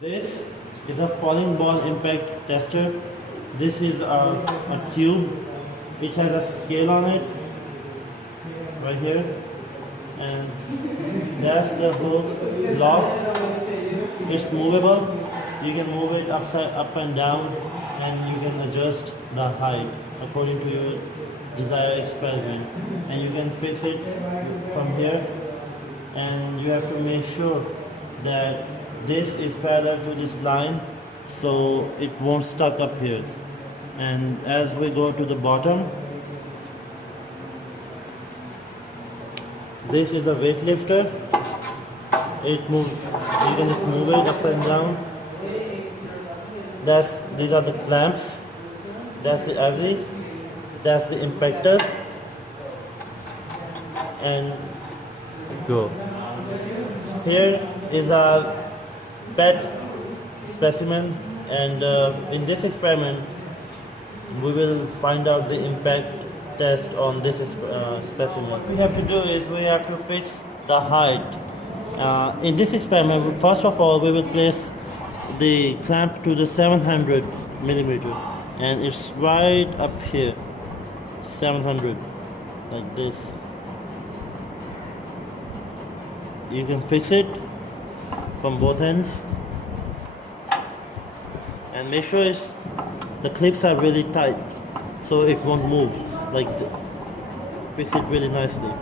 This is a falling ball impact tester. This is a tube which has a scale on it right here, and that's the hooks lock. It's movable. You can move it up and down, and you can adjust the height according to your desired experiment. And you can fix it from here, and you have to make sure that this is parallel to this line so it won't stuck up here. And as we go to the bottom, this is a weight lifter. It moves, you can just move it up and down. These are the clamps. That's the ivy. That's the impactor. And go. Here is a PET specimen, and in this experiment we will find out the impact test on this specimen. What we have to do is we have to fix the height. In this experiment, first of all, we will place the clamp to the 700 millimeter, and it's right up here, 700, like this. You can fix it from both ends, and make sure the clips are really tight so it won't move. Fix it really nicely.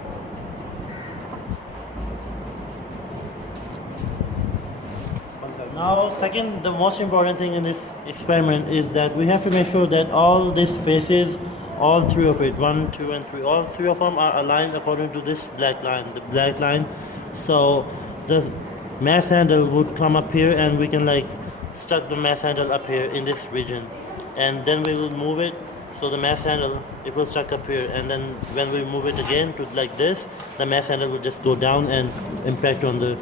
Now, second, the most important thing in this experiment is that we have to make sure that all these faces, all three of it, 1, 2, and 3, all three of them are aligned according to this black line, the black line. So the mass handle would come up here, and we can stuck the mass handle up here in this region, and then we will move it. So the mass handle, it will stuck up here, and then when we move it again to like this, the mass handle will just go down and impact on the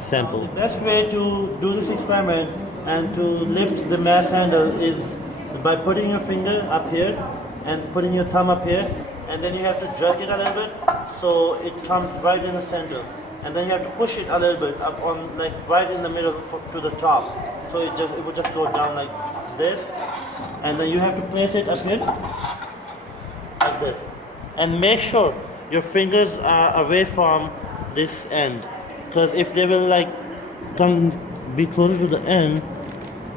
sample. The best way to do this experiment and to lift the mass handle is by putting your finger up here and putting your thumb up here, and then you have to jerk it a little bit so it comes right in the center, and then you have to push it a little bit up on right in the middle to the top, so it will just go down like this, and then you have to place it up here like this, and make sure your fingers are away from this end, because if they will come be closer to the end,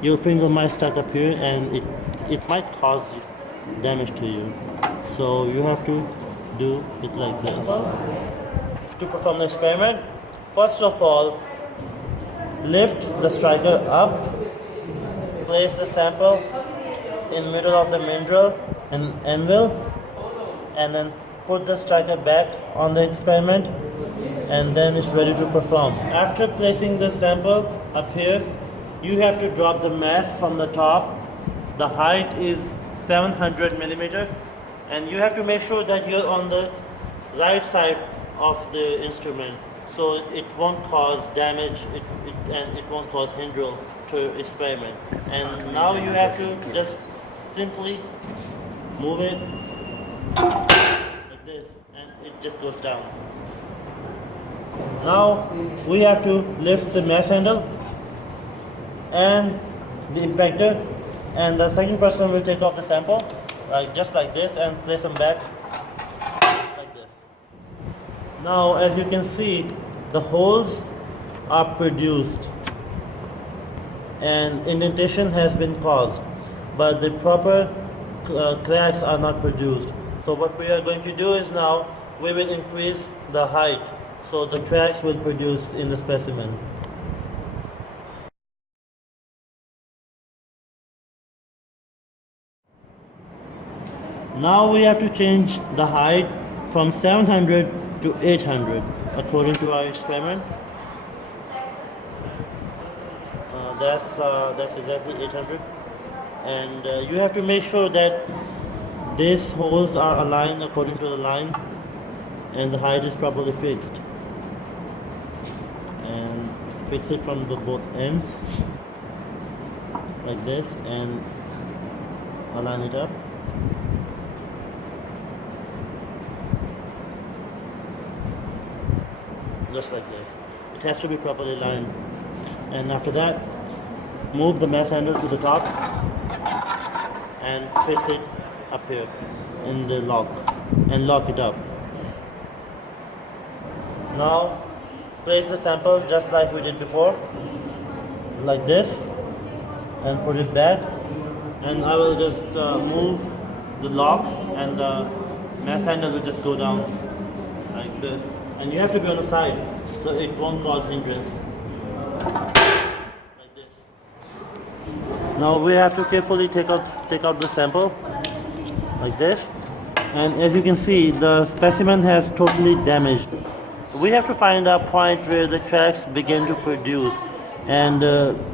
your finger might stuck up here, and it might cause damage to you. So you have to do it like this. To perform the experiment, first of all, lift the striker up, place the sample in middle of the mandrel and anvil, and then put the striker back on the experiment, and then it's ready to perform. After placing the sample up here, you have to drop the mass from the top. The height is 700 millimeter, and you have to make sure that you're on the right side of the instrument so it won't cause damage and it won't cause hindrance to experiment. And now you have to just simply move it like this, and it just goes down. Now we have to lift the mass handle and the impactor, and the second person will take off the sample, just like this, and place them back like this. Now, as you can see, the holes are produced and indentation has been caused, but the proper cracks are not produced. So what we are going to do is now we will increase the height so the cracks will produce in the specimen. Now we have to change the height from 700 to 800 according to our experiment. That's exactly 800, and you have to make sure that these holes are aligned according to the line and the height is properly fixed, and fix it from the both ends like this and align it up. Just like this. It has to be properly lined. And after that, move the mesh handle to the top and fix it up here in the lock and lock it up. Now place the sample just like we did before, like this, and put it back, and I will just move the lock, and the mesh handle will just go down like this, and you have to be on the side so it won't cause hindrance, like this. Now we have to carefully take out the sample like this, and as you can see the specimen has totally damaged. We have to find a point where the cracks begin to produce, and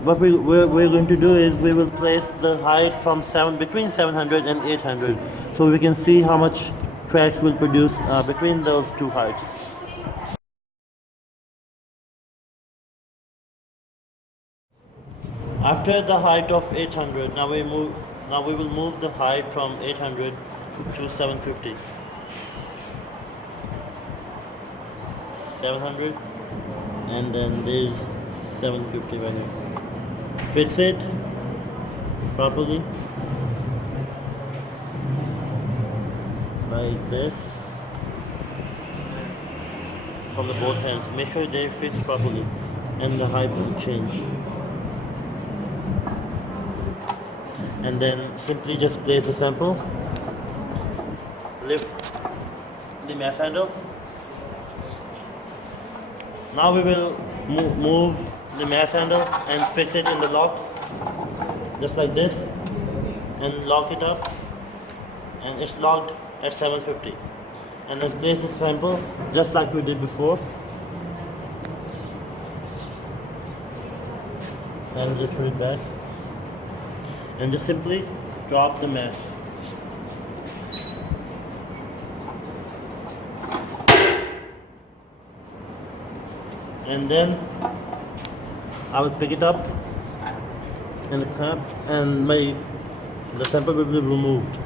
what we're going to do is we will place the height from between 700 and 800, so we can see how much cracks will produce between those two heights. After the height of 800, now we will move the height from 800 to 750. 700, and then there's 750 right here. Fix it properly like this from the both ends. Make sure they're fixed properly and the height will change. And then simply just place the sample, lift the mesh handle. Now we will move the mesh handle and fix it in the lock, just like this, and lock it up, and it's locked at 750. And let's place the sample just like we did before, and just put it back, and just simply drop the mesh. And then I will pick it up in the clamp, and the sample will be removed.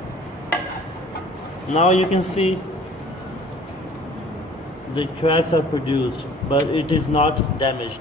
Now you can see the cracks are produced, but it is not damaged.